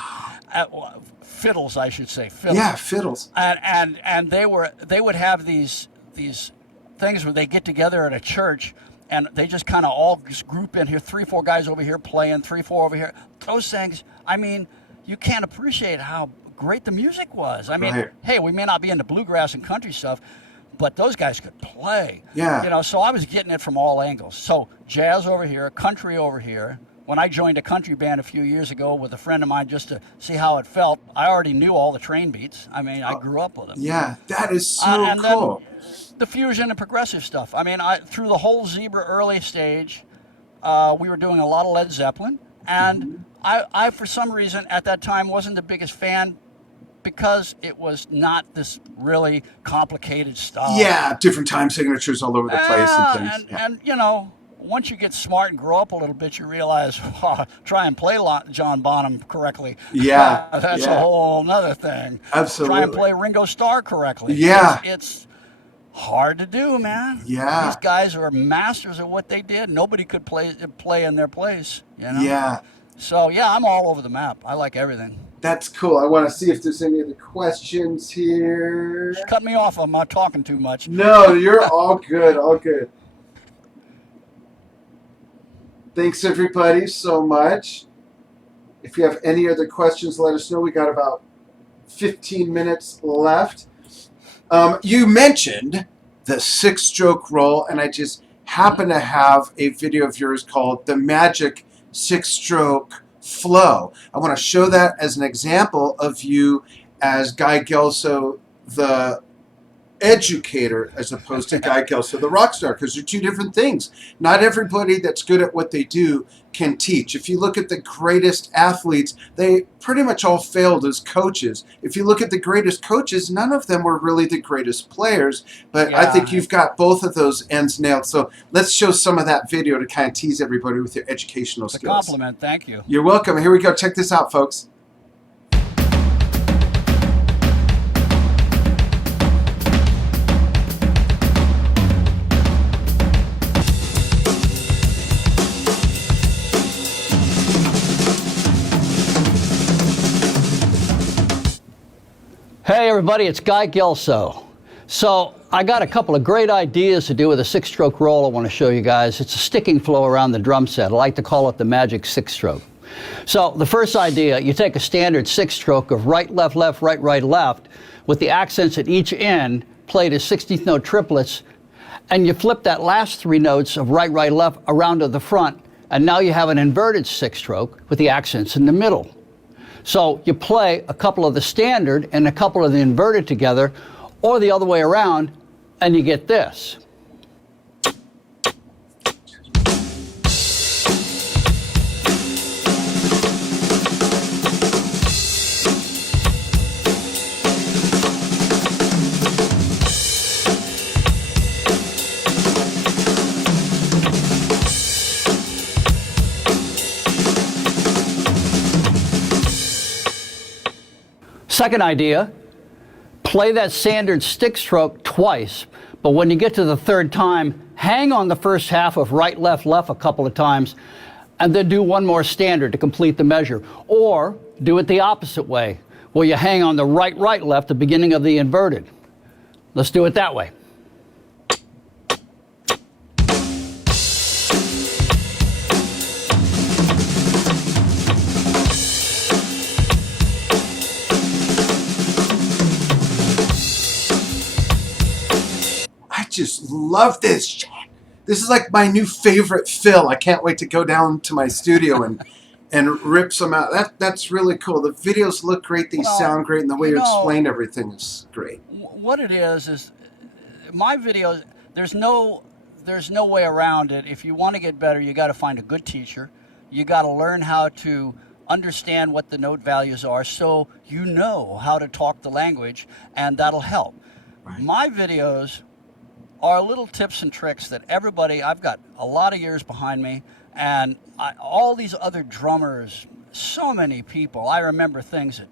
Fiddles, I should say. Fiddles. Yeah, fiddles. And they would have these things where they get together at a church, and they just kind of all just group in here, 3-4 guys over here playing, 3-4 over here. Those things, I mean, you can't appreciate how great the music was. I mean, Right. Hey, we may not be into bluegrass and country stuff, but those guys could play. Yeah. So I was getting it from all angles. So jazz over here, country over here. When I joined a country band a few years ago with a friend of mine just to see how it felt, I already knew all the train beats. I mean, I grew up with them. Yeah, that is so and cool. then the fusion and progressive stuff. I mean, through the whole Zebra early stage, we were doing a lot of Led Zeppelin. And I, for some reason, at that time, wasn't the biggest fan because it was not this really complicated stuff. Yeah, different time signatures all over the place and things. And once you get smart and grow up a little bit, you realize, try and play John Bonham correctly. Yeah, That's yeah. a whole other thing. Absolutely. Try and play Ringo Starr correctly. Yeah. It's hard to do, man. Yeah. These guys are masters of what they did. Nobody could play in their place, Yeah. So, yeah, I'm all over the map. I like everything. That's cool. I want to see if there's any other questions here. Just cut me off. I'm not talking too much. No, you're all good. All good. Thanks, everybody, so much. If you have any other questions, let us know. We got about 15 minutes left. You mentioned the 6-stroke roll, and I just happen to have a video of yours called The Magic 6-Stroke Flow. I want to show that as an example of you as Guy Gelso, the educator, as opposed to Guy Gelso, the rock star, because they're two different things. Not everybody that's good at what they do can teach. If you look at the greatest athletes, they pretty much all failed as coaches. If you look at the greatest coaches, none of them were really the greatest players, but Yeah. I think you've got both of those ends nailed. So let's show some of that video to kind of tease everybody with your educational It's a skills. compliment. Thank you. You're welcome. Here we go. Check this out, folks. Hey everybody, it's Guy Gelso. So I got a couple of great ideas to do with a 6-stroke roll I want to show you guys. It's a sticking flow around the drum set. I like to call it the magic 6-stroke. So the first idea, you take a standard 6-stroke of right, left, left, right, right, left, with the accents at each end played as 16th note triplets, and you flip that last 3 notes of right, right, left around to the front, and now you have an inverted 6-stroke with the accents in the middle. So you play a couple of the standard and a couple of the inverted together, or the other way around, and you get this. Second idea, play that standard stick stroke twice, but when you get to the third time, hang on the first half of right, left, left a couple of times, and then do one more standard to complete the measure. Or do it the opposite way, where you hang on the right, right, left, the beginning of the inverted. Let's do it that way. Just love this. This is like my new favorite fill. I can't wait to go down to my studio and rip some out. That's really cool. The videos look great. They sound great, and the way you explain everything is great. What it is my videos. There's no way around it. If you want to get better, you got to find a good teacher. You got to learn how to understand what the note values are, so you know how to talk the language, and that'll help. Right. My videos are little tips and tricks that everybody, I've got a lot of years behind me, and all these other drummers, so many people, I remember things that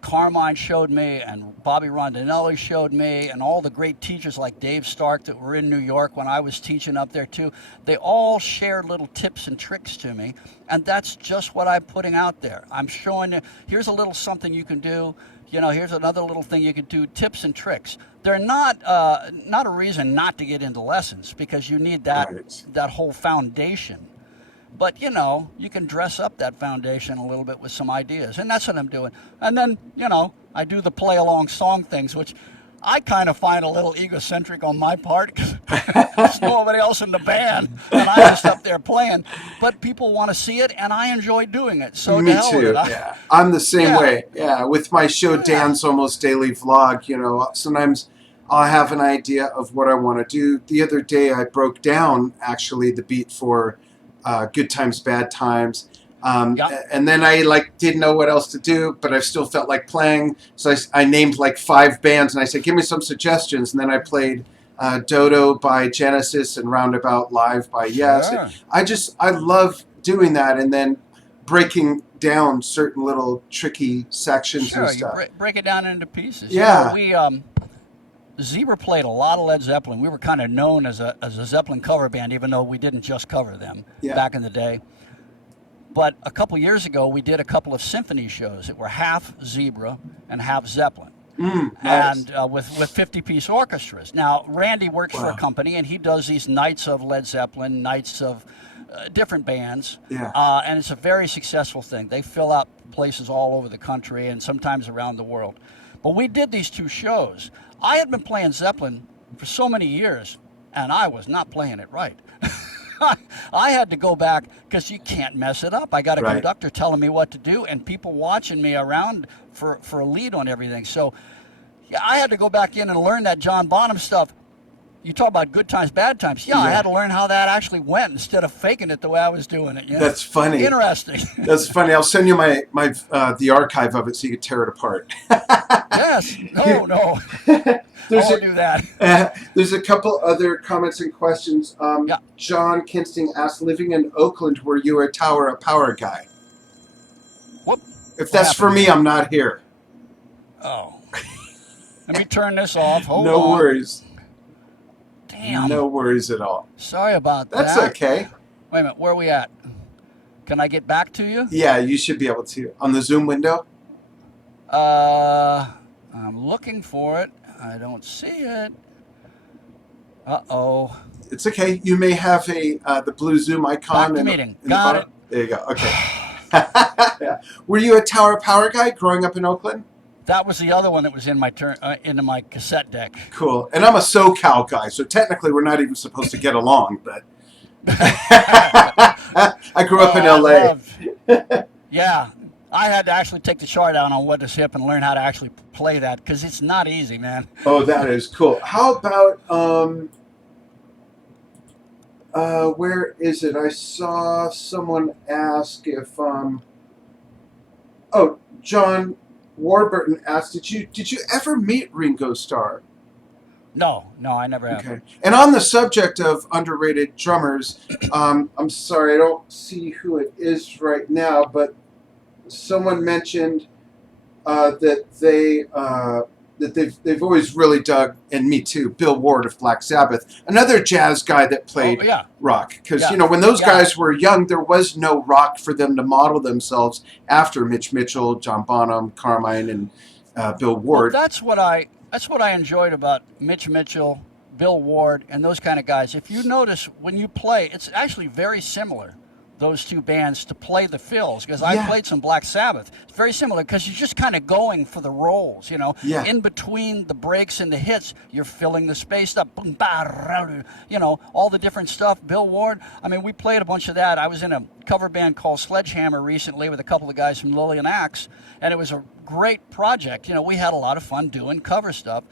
Carmine showed me and Bobby Rondinelli showed me, and all the great teachers like Dave Stark that were in New York when I was teaching up there too. They all shared little tips and tricks to me, and that's just what I'm putting out there. I'm showing you, here's a little something you can do. You know, here's another little thing you could do, tips and tricks. They're not a reason not to get into lessons, because you need that whole foundation. But, you know, you can dress up that foundation a little bit with some ideas, and that's what I'm doing. And then, you know, I do the play-along song things, which I kind of find a little egocentric on my part, because there's nobody else in the band, and I'm just up there playing. But people want to see it, and I enjoy doing it. So me too. Yeah, I'm the same way. Yeah, with my show, Dan's Almost Daily Vlog, you know, sometimes I'll have an idea of what I want to do. The other day, I broke down, actually, the beat for Good Times, Bad Times. And then I didn't know what else to do, but I still felt like playing. So I named 5 bands, and I said, give me some suggestions. And then I played Dodo by Genesis and Roundabout Live by Yes. Sure. I love doing that, and then breaking down certain little tricky sections and stuff. You break it down into pieces. Yeah. You know, Zebra played a lot of Led Zeppelin. We were kind of known as a Zeppelin cover band, even though we didn't just cover them back in the day. But a couple years ago, we did a couple of symphony shows that were half Zebra and half Zeppelin. Nice. and with 50-piece orchestras. Now, Randy works for a company, and he does these nights of Led Zeppelin, nights of different bands, Yeah. and it's a very successful thing. They fill up places all over the country and sometimes around the world. But we did these 2 shows. I had been playing Zeppelin for so many years, and I was not playing it right. I had to go back because you can't mess it up. I got a conductor telling me what to do and people watching me around for a lead on everything. So yeah, I had to go back in and learn that John Bonham stuff. You talk about good times, bad times. Yeah, I had to learn how that actually went instead of faking it the way I was doing it. You know? That's funny. Interesting. That's funny. I'll send you my the archive of it so you can tear it apart. Yes. No. I won't do that. There's a couple other comments and questions. John Kinsting asked, living in Oakland, were you a power guy? What? If that's for me, I'm not here. Oh. Let me turn this off. Hold on. No worries. Damn. No worries at all. Sorry about that. That's okay. Wait a minute. Where are we at? Can I get back to you? Yeah, you should be able to. On the Zoom window? I'm looking for it. I don't see it. Uh-oh. It's okay. You may have the blue Zoom icon. Back to meeting. In Got it. There you go. Okay. Yeah. Were you a Tower Power guy growing up in Oakland? That was the other one that was in my into my cassette deck. Cool. And I'm a SoCal guy, so technically we're not even supposed to get along, but I grew up in LA. Yeah. I had to actually take the chart down on what is hip and learn how to actually play that because it's not easy, man. Oh, that is cool. How about where is it? I saw someone ask if John Warburton asked, did you ever meet Ringo Starr? No, I never have. Okay. And on the subject of underrated drummers, I'm sorry, I don't see who it is right now, but someone mentioned that they've always really dug, and me too, Bill Ward of Black Sabbath, another jazz guy that played rock. Because when those guys were young, there was no rock for them to model themselves after. Mitch Mitchell, John Bonham, Carmine, and Bill Ward. Well, that's what I enjoyed about Mitch Mitchell, Bill Ward, and those kind of guys. If you notice when you play, it's actually very similar. Those 2 bands to play the fills because I played some Black Sabbath. It's very similar because you're just kind of going for the rolls, In between the breaks and the hits, you're filling the space up, all the different stuff. Bill Ward, I mean, we played a bunch of that. I was in a cover band called Sledgehammer recently with a couple of guys from Lillian Axe, and it was a great project. We had a lot of fun doing cover stuff.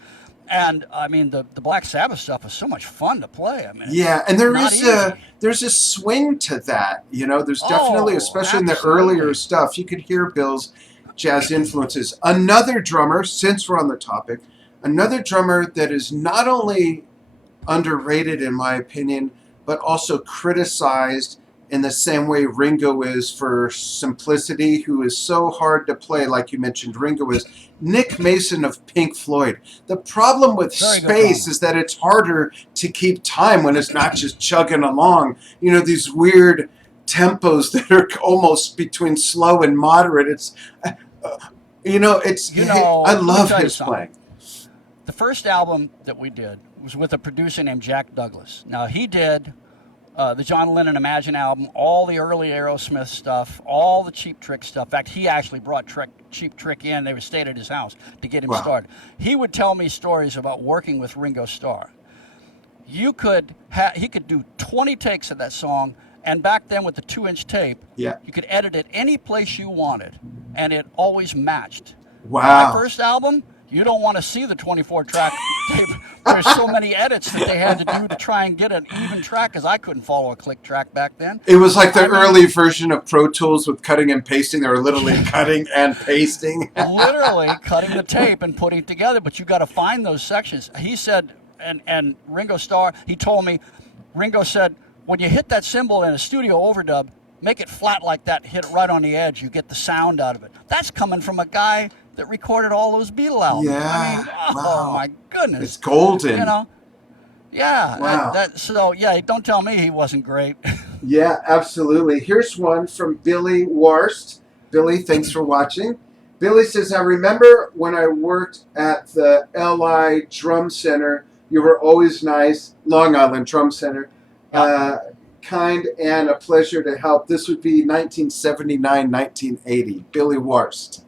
And I mean, the Black Sabbath stuff is so much fun to play. I mean, and there's a swing to that. There's definitely, especially in the earlier stuff, you could hear Bill's jazz influences. Another drummer, since we're on the topic, another drummer that is not only underrated in my opinion, but also criticized in the same way Ringo is for simplicity, who is so hard to play, like you mentioned Ringo is, Nick Mason of Pink Floyd. The problem with Space is that it's harder to keep time when it's not just chugging along. These weird tempos that are almost between slow and moderate. It's, I love his playing. The first album that we did was with a producer named Jack Douglas. Now, he did the John Lennon Imagine album, all the early Aerosmith stuff, all the Cheap Trick stuff. In fact, he actually brought Cheap Trick in. They stayed at his house to get him started. He would tell me stories about working with Ringo Starr. He could do 20 takes of that song, and back then with the 2-inch tape, you could edit it any place you wanted, and it always matched. Wow. My first album, you don't want to see the 24-track tape. There's so many edits that they had to do to try and get an even track because I couldn't follow a click track back then. It was like the early version of Pro Tools with cutting and pasting. They were literally cutting and pasting. Literally cutting the tape and putting it together, but you got to find those sections. He said, and Ringo Starr, he told me, Ringo said, when you hit that cymbal in a studio overdub, make it flat like that, hit it right on the edge, you get the sound out of it. That's coming from a guy that recorded all those Beatle albums. Yeah. I mean, oh my goodness. It's golden. Yeah. Wow. So don't tell me he wasn't great. Yeah, absolutely. Here's one from Billy Warst. Billy, thanks for watching. Billy says, I remember when I worked at the LI Drum Center, you were always nice, Long Island Drum Center, kind and a pleasure to help. This would be 1979, 1980. Billy Warst.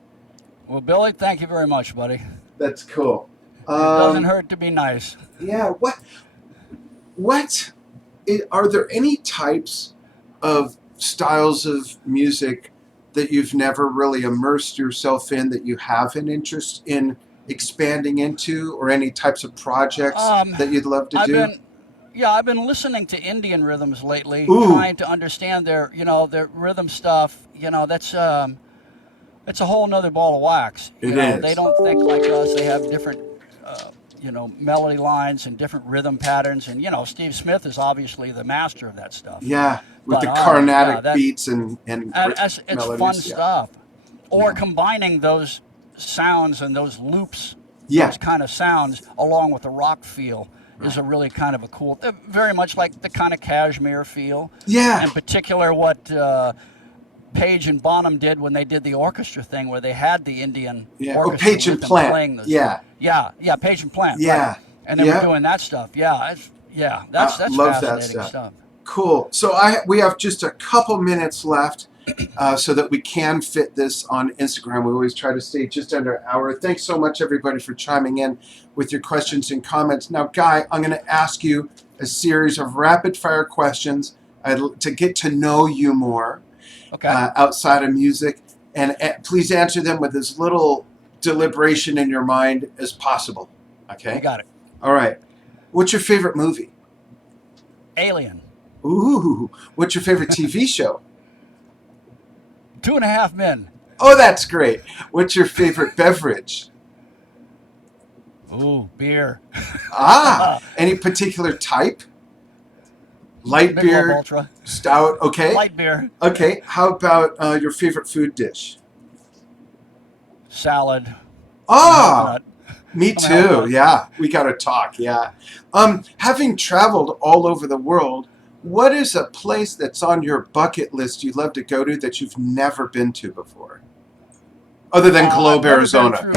Well, Billy, thank you very much, buddy. That's cool. It doesn't hurt to be nice. Yeah. Are there any types of styles of music that you've never really immersed yourself in that you have an interest in expanding into, or any types of projects that you'd love to do? I've been listening to Indian rhythms lately, Ooh. trying to understand their rhythm stuff. That's it's a whole nother ball of wax. It is. They don't think like us. They have different, melody lines and different rhythm patterns. And, Steve Smith is obviously the master of that stuff. Yeah, with But, the Carnatic that- beats and it's melodies. fun Yeah. stuff. Or combining those sounds and those loops, Yeah. those kind of sounds, along with the rock feel, is a really kind of a cool, very much like the kind of Kashmir feel. Yeah. In particular, what Page and Bonham did when they did the orchestra thing, where they had the Indian orchestra Page and with them Plant. playing the, Yeah. yeah, Page and Plant. Yeah. Right. And they were doing that stuff. That's love that fascinating stuff. stuff. Cool. So we have just a couple minutes left so that we can fit this on Instagram. We always try to stay just under an hour. Thanks so much, everybody, for chiming in with your questions and comments. Now, Guy, I'm going to ask you a series of rapid-fire questions to get to know you more. Okay. Outside of music, and please answer them with as little deliberation in your mind as possible. Okay? You got it. All right. What's your favorite movie? Alien. Ooh. What's your favorite TV show? 2.5 Men. Oh, that's great. What's your favorite beverage? Ooh, beer. Any particular type? Light Michelob beer, Ultra. stout, okay. Light beer. Okay, how about your favorite food dish? Salad. Ah, me I'm a too. helper. Yeah, we got to talk. Yeah. Having traveled all over the world, what is a place that's on your bucket list you'd love to go to that you've never been to before? Other than Globe, Arizona.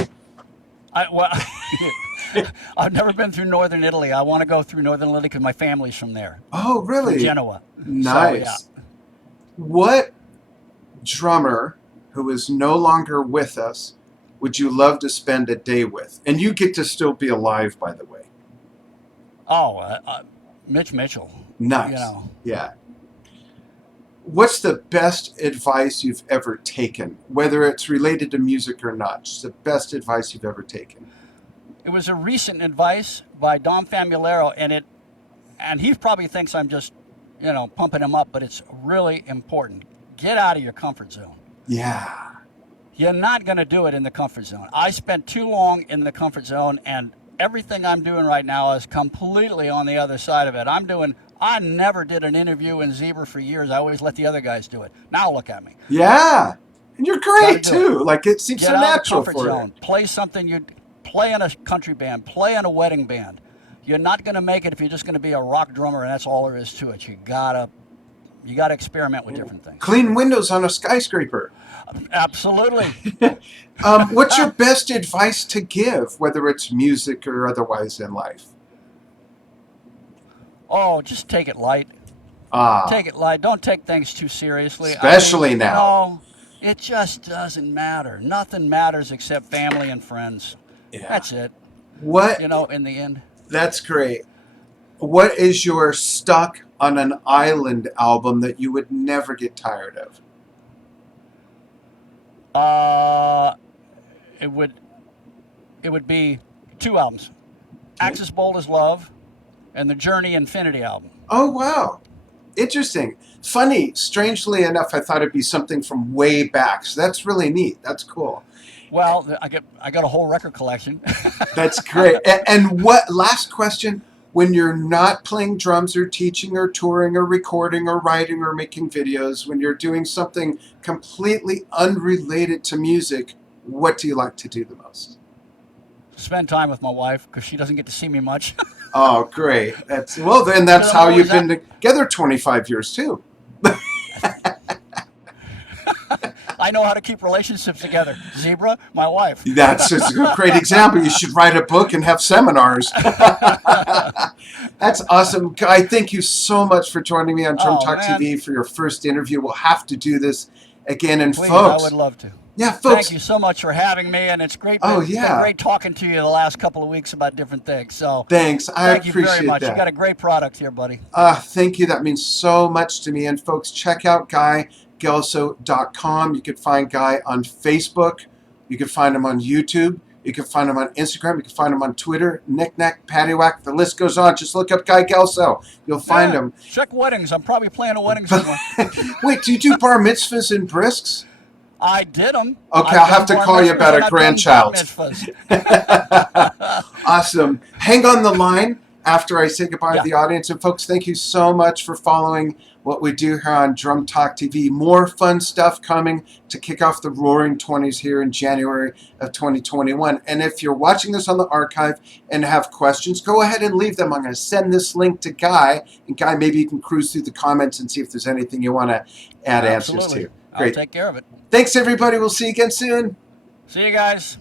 I've never been through northern Italy. I want to go through northern Italy because my family's from there. Oh, really? From Genoa. Nice. So, yeah. What drummer who is no longer with us would you love to spend a day with? And you get to still be alive, by the way. Oh, Mitch Mitchell. Nice. Yeah. What's the best advice you've ever taken, whether it's related to music or not? Just the best advice you've ever taken. It was a recent advice by Dom Famularo, and he probably thinks I'm just, pumping him up, but it's really important. Get out of your comfort zone. Yeah. You're not going to do it in the comfort zone. I spent too long in the comfort zone, and everything I'm doing right now is completely on the other side of it. I never did an interview in Zebra for years. I always let the other guys do it. Now look at me. Yeah. And you're great, too. It seems Get so out natural of the comfort zone. Play something you play in a country band. Play in a wedding band. You're not going to make it if you're just going to be a rock drummer, and that's all there is to it. You gotta experiment with different things. Clean windows on a skyscraper. Absolutely. What's your best advice to give, whether it's music or otherwise in life? Oh, just take it light. Take it light. Don't take things too seriously. Especially now. No, it just doesn't matter. Nothing matters except family and friends. Yeah. That's it. What? In the end. That's great. What is your Stuck on an Island album that you would never get tired of? It would be 2 albums. Axis Bold as Love and the Journey Infinity album. Oh, wow. Interesting. Funny. Strangely enough, I thought it'd be something from way back. So that's really neat. That's cool. Well, I got a whole record collection. That's great. And what, last question, when you're not playing drums or teaching or touring or recording or writing or making videos, when you're doing something completely unrelated to music, what do you like to do the most? Spend time with my wife because she doesn't get to see me much. Oh, great. That's how you've been together 25 years too. I I know how to keep relationships together. Zebra, my wife. That's just a great example. You should write a book and have seminars. That's awesome. Guy, thank you so much for joining me on Drum Talk TV for your first interview. We'll have to do this again. And please, folks, I would love to. Yeah, folks. Thank you so much for having me, and it's great. It's been great talking to you the last couple of weeks about different things. So thanks. I appreciate that. Thank you very much. that. You got a great product here, buddy. Thank you. That means so much to me. And folks, check out GuyGelso.com. You can find Guy on Facebook. You can find him on YouTube. You can find him on Instagram. You can find him on Twitter. Knick-knack, paddywhack. The list goes on. Just look up Guy Gelso. You'll find him. Check weddings. I'm probably planning a wedding somewhere. Wait, do you do bar mitzvahs and brisks? I did them. Okay, I'll have to call you about a grandchild. Awesome. Hang on the line after I say goodbye to the audience. And folks, thank you so much for following what we do here on Drum Talk TV. More fun stuff coming to kick off the Roaring 20s here in January of 2021. And if you're watching this on the archive and have questions, go ahead and leave them. I'm going to send this link to Guy. And Guy, maybe you can cruise through the comments and see if there's anything you want to add answers to. Great. I'll take care of it. Thanks, everybody. We'll see you again soon. See you guys.